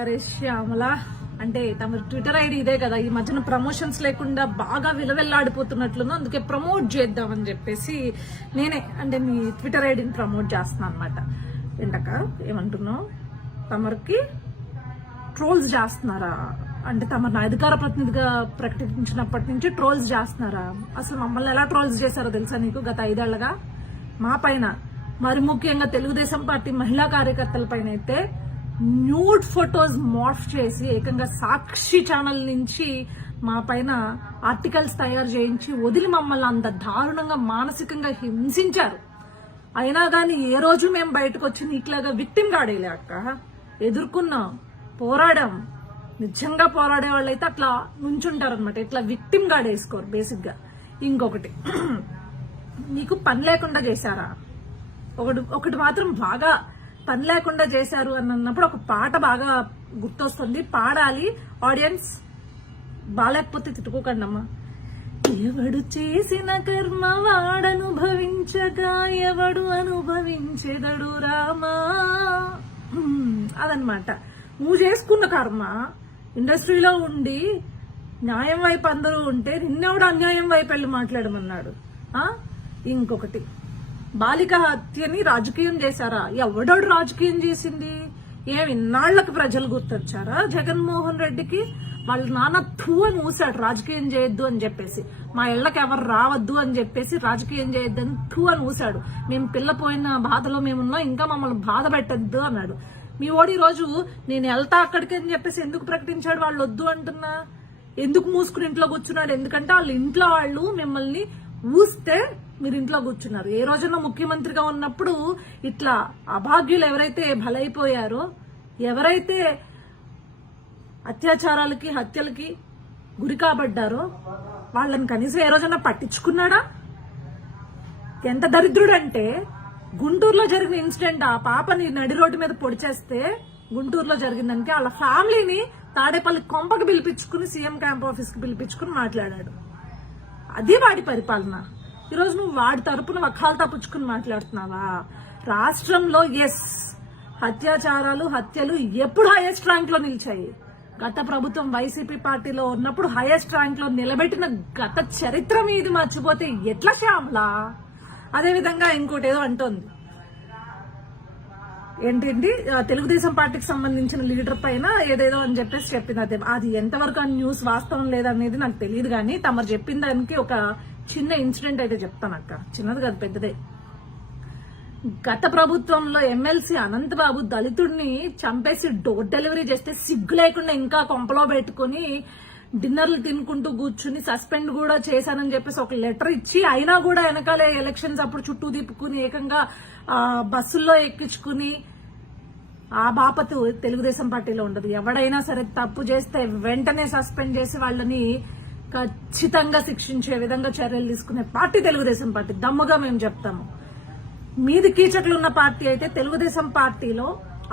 అరే శ్యామల అంటే తమ ట్విట్టర్ ఐడి ఇదే కదా, ఈ మధ్యన ప్రమోషన్స్ లేకుండా బాగా విలవెల్లాడిపోతున్నట్లున్నా, అందుకే ప్రమోట్ చేద్దామని చెప్పేసి నేనే అంటే మీ ట్విట్టర్ ఐడిని ప్రమోట్ చేస్తున్నాను అనమాట. ఏంటక్క ఏమంటున్నావు? తమరికి ట్రోల్స్ చేస్తున్నారా అంటే తమను అధికార ప్రతినిధిగా ప్రకటించినప్పటి నుంచి ట్రోల్స్ చేస్తున్నారా? అసలు మమ్మల్ని ఎలా ట్రోల్స్ చేశారో తెలుసా నీకు? గత 5 ఏళ్లుగా మా పైన, మరి ముఖ్యంగా తెలుగుదేశం పార్టీ మహిళా కార్యకర్తల పైన అయితే న్యూడ్ ఫొటోస్ మార్ఫ్ చేసి ఏకంగా సాక్షి ఛానల్ నుంచి మా పైన ఆర్టికల్స్ తయారు చేయించి వదిలి మమ్మల్ని అంత దారుణంగా మానసికంగా హింసించారు. అయినా కానీ ఏ రోజు మేము బయటకు వచ్చి నీట్లాగా విక్టిమ్ గాడేలే అక్క. ఎదుర్కొన్నాం, పోరాడాం. నిజంగా పోరాడే వాళ్ళు అయితే అట్లా నుంచుంటారనమాట, ఇట్లా విక్టిమ్ గాడేసుకోరు బేసిక్ గా. ఇంకొకటి, నీకు పని లేకుండా చేశారా? ఒకటి మాత్రం బాగా పని లేకుండా చేశారు అని అన్నప్పుడు ఒక పాట బాగా గుర్తొస్తుంది, పాడాలి. ఆడియన్స్ బాగాలేకపోతే తిట్టుకోకండి అమ్మా. ఎవడు చేసిన కర్మ వాడనుభవించగా ఎవడు అనుభవించెదడు రామా. అదనమాట. నువ్వు చేసుకున్న కర్మ ఇండస్ట్రీలో ఉండి న్యాయం వైపు అందరూ ఉంటే నిన్నెవడు అన్యాయం వైపు వెళ్ళి మాట్లాడమన్నాడు. ఇంకొకటి, బాలిక హత్యని రాజకీయం చేశారా? ఎవడోడు రాజకీయం చేసింది? ఇన్నాళ్లకు ప్రజలు గుర్తొచ్చారా జగన్మోహన్ రెడ్డికి? వాళ్ళ నాన్న థూ అని ఊసాడు రాజకీయం చేయొద్దు అని చెప్పేసి, మా ఇళ్లకు ఎవరు రావద్దు అని చెప్పేసి రాజకీయం చేయొద్దు అని థూ అని ఊసాడు. మేము పిల్ల పోయిన బాధలో మేమున్నాం, ఇంకా మమ్మల్ని బాధ పెట్టద్దు అన్నాడు. మీ ఓడి రోజు నేను వెళ్తా అక్కడికి అని చెప్పేసి ఎందుకు ప్రకటించాడు? వాళ్ళు వద్దు అంటున్నా. ఎందుకు మూసుకుని ఇంట్లో కూర్చున్నాడు? ఎందుకంటే వాళ్ళ ఇంట్లో వాళ్ళు మిమ్మల్ని ఊస్తే మీరు ఇంట్లో కూర్చున్నారు. ఏ రోజున ముఖ్యమంత్రిగా ఉన్నప్పుడు ఇట్లా అభాగ్యులు ఎవరైతే బలైపోయారో, ఎవరైతే అత్యాచారాలకి హత్యలకి గురి కాబడ్డారో వాళ్ళని కనీసం ఏ రోజైనా పట్టించుకున్నాడా? ఎంత దరిద్రుడంటే, గుంటూరులో జరిగిన ఇన్సిడెంట్, ఆ పాపని నడి రోడ్డు మీద పొడిచేస్తే గుంటూరులో జరిగిందానికి వాళ్ళ ఫ్యామిలీని తాడేపల్లి కొంపకి పిలిపించుకుని సీఎం క్యాంప్ ఆఫీస్ కి పిలిపించుకుని మాట్లాడాడు. అది వాడి పరిపాలన. ఈరోజు నువ్వు వాడి తరపున వకాల్తా పుచ్చుకుని మాట్లాడుతున్నావా? రాష్ట్రంలో అత్యాచారాలు హత్యలు ఎప్పుడు హైయెస్ట్ ర్యాంక్ లో నిలిచాయి? గత ప్రభుత్వం వైసీపీ పార్టీలో ఉన్నప్పుడు హైయెస్ట్ ర్యాంక్ లో నిలబెట్టిన గత చరిత్ర మీది మర్చిపోతే ఎట్లా శ్యామలా? అదేవిధంగా ఇంకోటి ఏదో అంటోంది, ఏంటండి తెలుగుదేశం పార్టీకి సంబంధించిన లీడర్ పైన ఏదేదో అని చెప్పేసి చెప్పింది. అదే అది ఎంతవరకు ఆ న్యూస్ వాస్తవం లేదనేది నాకు తెలియదు, కానీ తమరు చెప్పిన దానికి ఒక చిన్న ఇన్సిడెంట్ అయితే చెప్తానక్క. చిన్నది కాదు, పెద్దదే. గత ప్రభుత్వంలో ఎమ్మెల్సీ అనంతబాబు దళితుడిని చంపేసి డోర్ డెలివరీ చేస్తే సిగ్గు లేకుండా ఇంకా కొంపలో పెట్టుకుని డిన్నర్లు తినుకుంటూ కూర్చుని సస్పెండ్ కూడా చేశానని చెప్పేసి ఒక లెటర్ ఇచ్చి, అయినా కూడా వెనకాలే ఎలక్షన్స్ అప్పుడు చుట్టూ తిప్పుకుని ఏకంగా బస్సుల్లో ఎక్కించుకుని, ఆ బాపతు తెలుగుదేశం పార్టీలో ఉండదు. ఎవడైనా సరే తప్పు చేస్తే వెంటనే సస్పెండ్ చేసి వాళ్ళని ఖచ్చితంగా శిక్షించే విధంగా చర్యలు తీసుకునే పార్టీ తెలుగుదేశం పార్టీ. దమ్ముగా మేము చెప్తాము. మీది కీచకులు ఉన్న పార్టీ అయితే తెలుగుదేశం పార్టీలో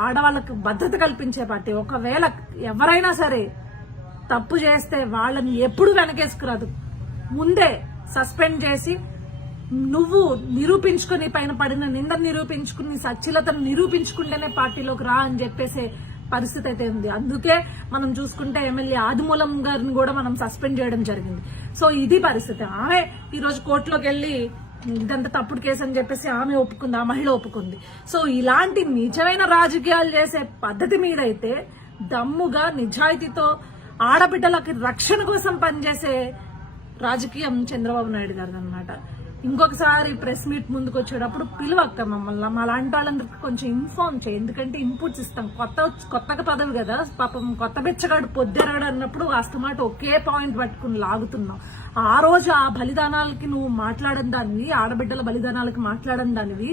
ఆడవాళ్లకు భద్రత కల్పించే పార్టీ. ఒకవేళ ఎవరైనా సరే తప్పు చేస్తే వాళ్ళని ఎప్పుడు వెనకేసుకురాదు, ముందే సస్పెండ్ చేసి నువ్వు నిరూపించుకుని, పైన పడిన నింద నిరూపించుకుని, సచ్చిలతను నిరూపించుకుంటేనే పార్టీలోకి రా అని చెప్పేసే పరిస్థితి అయితే ఉంది. అందుకే మనం చూసుకుంటే ఎమ్మెల్యే ఆదిమూలం గారిని కూడా మనం సస్పెండ్ చేయడం జరిగింది. సో ఇది పరిస్థితి. ఆమె ఈ రోజు కోర్టులోకి వెళ్లి ఇదంతా తప్పుడు కేసు అని చెప్పేసి ఆమె ఒప్పుకుంది, ఆ మహిళ ఒప్పుకుంది. సో ఇలాంటి నిజమైన రాజకీయాలు చేసే పద్ధతి మీద అయితే దమ్ముగా నిజాయితీతో ఆడబిడ్డలకి రక్షణ కోసం పనిచేసే రాజకీయం చంద్రబాబు నాయుడు గారిది అనమాట. ఇంకొకసారి ప్రెస్ మీట్ ముందుకు వచ్చేటప్పుడు పిలువక్క మమ్మల్ని, మా లాంటి వాళ్ళందరికీ కొంచెం ఇన్ఫార్మ్ చేయి. ఎందుకంటే ఇన్పుట్స్ ఇస్తాం. కొత్తగా పదవి కదా, పాపం కొత్త బెచ్చగాడు పొద్దెరగాడు అన్నప్పుడు అస్తమాట ఒకే పాయింట్ పట్టుకుని లాగుతున్నాం. ఆ రోజు ఆ బలిదానాలకి నువ్వు మాట్లాడని దానివి, ఆడబిడ్డల బలిదానాలకి మాట్లాడని దానివి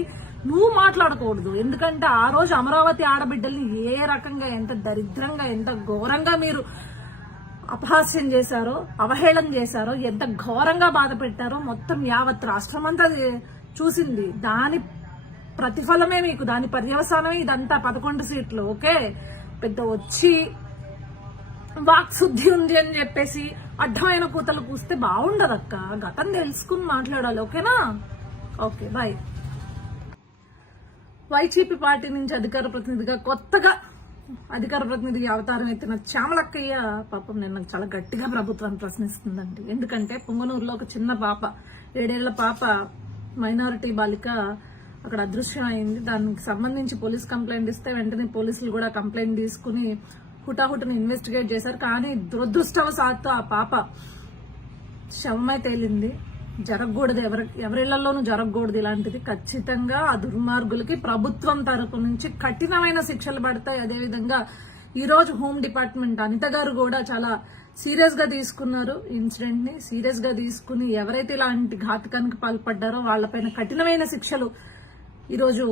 నువ్వు మాట్లాడకూడదు. ఎందుకంటే ఆ రోజు అమరావతి ఆడబిడ్డల్ని ఏ రకంగా, ఎంత దరిద్రంగా, ఎంత ఘోరంగా మీరు అపహాస్యం చేశారో, అవహేళన చేశారో, ఎంత ఘోరంగా బాధ పెట్టారో మొత్తం యావత్ రాష్ట్రం అంతా చూసింది. దాని ప్రతిఫలమే మీకు, దాని పర్యవసానమే ఇదంతా. 11 సీట్లు. ఓకే, పెద్ద వచ్చి వాక్శుద్ధి ఉంది అని చెప్పేసి అడ్డమైన కూతలు కూస్తే బాగుండదక్క. గతం తెలుసుకుని మాట్లాడాలి. ఓకేనా? Okay, bye. వైసీపీ పార్టీ నుంచి అధికార ప్రతినిధిగా కొత్తగా అధికార ప్రతినిధి అవతారం ఎత్తిన శ్యామలక్కయ్య పాపం నిన్న చాలా గట్టిగా ప్రభుత్వాన్ని ప్రశ్నిస్తుందండి. ఎందుకంటే పొంగనూరులో ఒక చిన్న పాప 7 ఏళ్ల పాప మైనారిటీ బాలిక అక్కడ అదృశ్యం అయింది. దానికి సంబంధించి పోలీస్ కంప్లైంట్ ఇస్తే వెంటనే పోలీసులు కూడా కంప్లైంట్ తీసుకుని హుటాహుటిని ఇన్వెస్టిగేట్ చేశారు. కానీ దురదృష్టవశాత్తు ఆ పాప శవమై తేలింది. జరగకూడదు, ఎవరిళ్లలోనూ జరగకూడదు ఇలాంటిది. ఖచ్చితంగా ఆ దుర్మార్గులకి ప్రభుత్వం తరపు నుంచి కఠినమైన శిక్షలు పడతాయి. అదేవిధంగా ఈ రోజు హోమ్ డిపార్ట్మెంట్ అనిత గారు కూడా చాలా సీరియస్ గా తీసుకున్నారు. ఇన్సిడెంట్ ని సీరియస్ గా తీసుకుని ఎవరైతే ఇలాంటి ఘాతకానికి పాల్పడ్డారో వాళ్లపైన కఠినమైన శిక్షలు ఈరోజు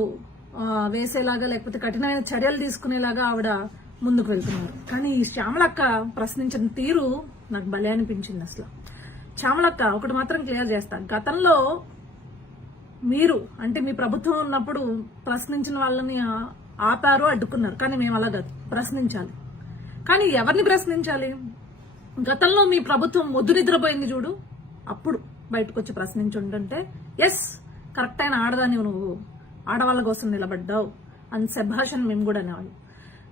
వేసేలాగా, లేకపోతే కఠినమైన చర్యలు తీసుకునేలాగా ఆవిడ ముందుకు వెళ్తున్నారు. కానీ ఈ శ్యామలక్క ప్రశ్నించిన తీరు నాకు భలే అనిపించింది. అసలు శ్యామలక్క ఒకటి మాత్రం క్లియర్ చేస్తా, గతంలో మీరు అంటే మీ ప్రభుత్వం ఉన్నప్పుడు ప్రశ్నించిన వాళ్ళని ఆపారు, అడ్డుకున్నారు. కానీ మేము అలా కాదు, ప్రశ్నించాలి. కానీ ఎవరిని ప్రశ్నించాలి? గతంలో మీ ప్రభుత్వం మొద్దు నిద్రపోయింది చూడు, అప్పుడు బయటకు వచ్చి ప్రశ్నించుంటుంటే ఎస్ కరెక్ట్ అయిన ఆడదాన్ని నువ్వు, ఆడవాళ్ళ కోసం నిలబడ్డావు అని శభాషని మేము కూడా అనేవాళ్ళు.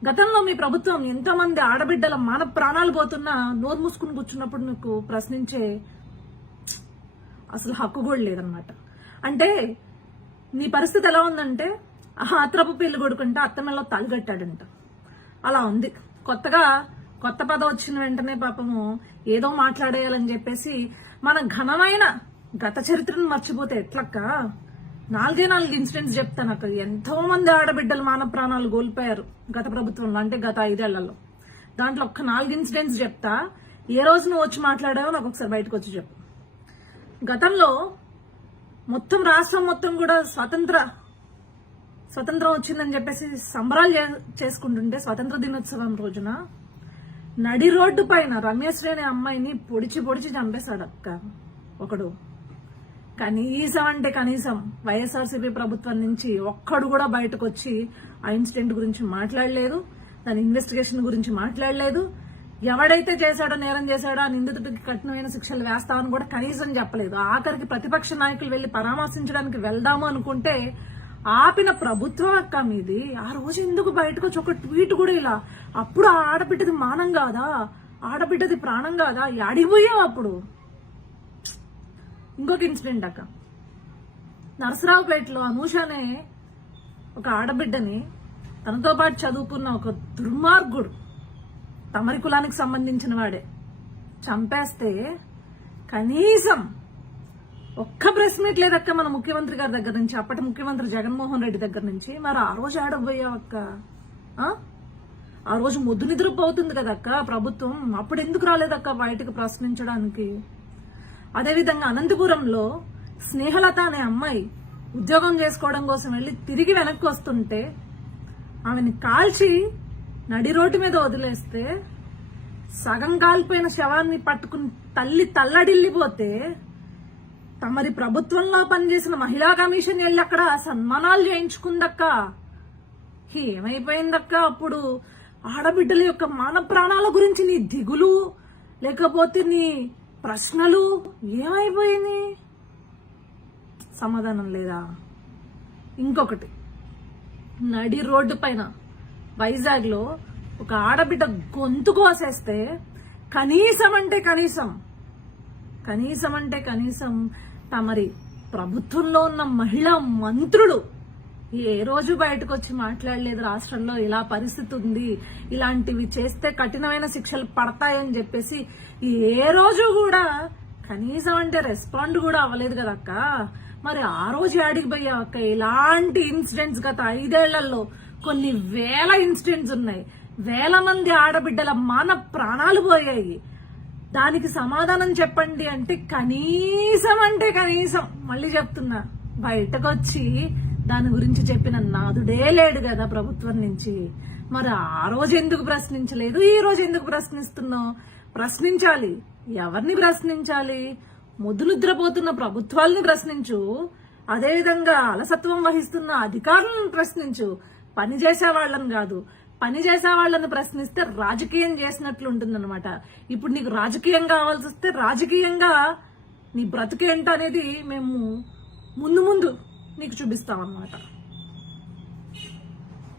గతంలో మీ ప్రభుత్వం ఎంతో మంది ఆడబిడ్డల మాన ప్రాణాలు పోతున్నా నోరు మూసుకుని కూర్చున్నప్పుడు నీకు ప్రశ్నించే అసలు హక్కు కూడా లేదనమాట. అంటే నీ పరిస్థితి ఎలా ఉందంటే ఆత్రపు పెళ్లి కొడుకుంటే అత్తమెల్లో తాళిగట్టాడంట, అలా ఉంది. కొత్త పదం వచ్చిన వెంటనే పాపము ఏదో మాట్లాడేయాలని చెప్పేసి మన ఘనమైన గత చరిత్రను మర్చిపోతే ఎట్లక్క? 4 ఇన్సిడెంట్స్ చెప్తాను అక్కడ. ఎంతో మంది ఆడబిడ్డలు మానవ ప్రాణాలు కోల్పోయారు గత ప్రభుత్వంలో, అంటే గత 5 ఏళ్లలో. దాంట్లో ఒక్క 4 ఇన్సిడెంట్స్ చెప్తా. ఏ రోజు నువ్వు వచ్చి మాట్లాడావో నాకు ఒకసారి బయటకు వచ్చి చెప్పు. గతంలో మొత్తం రాష్ట్రం మొత్తం కూడా స్వతంత్రం వచ్చిందని చెప్పేసి సంబరాలు చేసుకుంటుంటే స్వతంత్ర దినోత్సవం రోజున నడి రోడ్డు పైన రమ్యశ్రీ అనే అమ్మాయిని పొడిచి చంపేశాడు అక్క ఒకడు. కనీసం అంటే కనీసం వైఎస్ఆర్సీపీ ప్రభుత్వం నుంచి ఒక్కడు కూడా బయటకు వచ్చి ఆ ఇన్సిడెంట్ గురించి మాట్లాడలేదు, దాని ఇన్వెస్టిగేషన్ గురించి మాట్లాడలేదు. ఎవడైతే చేశాడో, నేరం చేశాడో ఆ నిందితుడికి కఠినమైన శిక్షలు వేస్తామని కూడా కనీసం చెప్పలేదు. ఆఖరికి ప్రతిపక్ష నాయకులు వెళ్లి పరామర్శించడానికి వెళ్దాము అనుకుంటే ఆపిన ప్రభుత్వం అక్క మీది. ఆ రోజు ఎందుకు బయటకు వచ్చి ఒక ట్వీట్ కూడా ఇలా? అప్పుడు ఆ ఆడబిడ్డది మానం కాదా, ఆడబిడ్డది ప్రాణం కాదా? అడిగిపోయావు అప్పుడు. ఇంకొక ఇన్సిడెంట్ అక్క, నరసరావుపేటలో అనూష అనే ఒక ఆడబిడ్డని తనతో పాటు చదువుకున్న ఒక దుర్మార్గుడు, తమరి కులానికి సంబంధించిన వాడే, చంపేస్తే కనీసం ఒక్క ప్రెస్ మీట్ లేదక్క మన ముఖ్యమంత్రి గారి దగ్గర నుంచి, అప్పటి ముఖ్యమంత్రి జగన్మోహన్ రెడ్డి దగ్గర నుంచి. మరి ఆ రోజు ఆడబోయావక్క? ఆ రోజు ముద్దు నిద్రపోతుంది కదక్క ప్రభుత్వం, అప్పుడు ఎందుకు రాలేదక్క బయటకు ప్రశ్నించడానికి? అదేవిధంగా అనంతపురంలో స్నేహలత అనే అమ్మాయి ఉద్యోగం చేసుకోవడం కోసం వెళ్లి తిరిగి వెనక్కి వస్తుంటే ఆమెని కాల్చి నడి రోడ్డు మీద వదిలేస్తే సగం కాలిపోయిన శవాన్ని పట్టుకుని తల్లి తల్లడిల్లిపోతే తమరి ప్రభుత్వంలో పనిచేసిన మహిళా కమిషన్ వెళ్ళి అక్కడ సన్మానాలు చేయించుకుందక్క. ఏమైపోయిందక్క అప్పుడు? ఆడబిడ్డల యొక్క మాన ప్రాణాల గురించి నీ దిగులు, లేకపోతే నీ ప్రశ్నలు ఏమైపోయింది? సమాధానం లేదా? ఇంకొకటి, నడి రోడ్డు పైన వైజాగ్ లో ఒక ఆడబిడ్డ గొంతు కోసేస్తే కనీసం అంటే కనీసం తమరి ప్రభుత్వంలో ఉన్న మహిళా మంత్రులు ఏ రోజు బయటకు వచ్చి మాట్లాడలేదు. రాష్ట్రంలో ఇలా పరిస్థితి ఉంది, ఇలాంటివి చేస్తే కఠినమైన శిక్షలు పడతాయని చెప్పేసి ఏ రోజు కూడా కనీసం అంటే రెస్పాండ్ కూడా అవ్వలేదు కదక్క. మరి ఆ రోజు ఆడికి పోయావక్క? ఇలాంటి ఇన్సిడెంట్స్ గత 5 ఏళ్లలో కొన్ని వేల ఇన్సిడెంట్స్ ఉన్నాయి. వేల మంది ఆడబిడ్డల మాన ప్రాణాలు పోయాయి. దానికి సమాధానం చెప్పండి అంటే కనీసం మళ్ళీ చెప్తున్నా, బయటకు వచ్చి దాని గురించి చెప్పిన నాదుడే లేడు కదా ప్రభుత్వం నుంచి. మరి ఆ రోజు ఎందుకు ప్రశ్నించలేదు? ఈ రోజు ఎందుకు ప్రశ్నిస్తున్నావు? ప్రశ్నించాలి. ఎవరిని ప్రశ్నించాలి? ముద్దు నిద్రపోతున్న ప్రభుత్వాలని ప్రశ్నించు, అదేవిధంగా అలసత్వం వహిస్తున్న అధికారులను ప్రశ్నించు, పని చేసే వాళ్ళని కాదు. పని చేసే వాళ్ళని ప్రశ్నిస్తే రాజకీయం చేసినట్లు ఉంటుందన్నమాట. ఇప్పుడు నీకు రాజకీయం కావాల్సి వస్తే రాజకీయంగా నీ బ్రతుకేంటో అనేది మేము ముందు నీకు చూపిస్తామన్నమాట.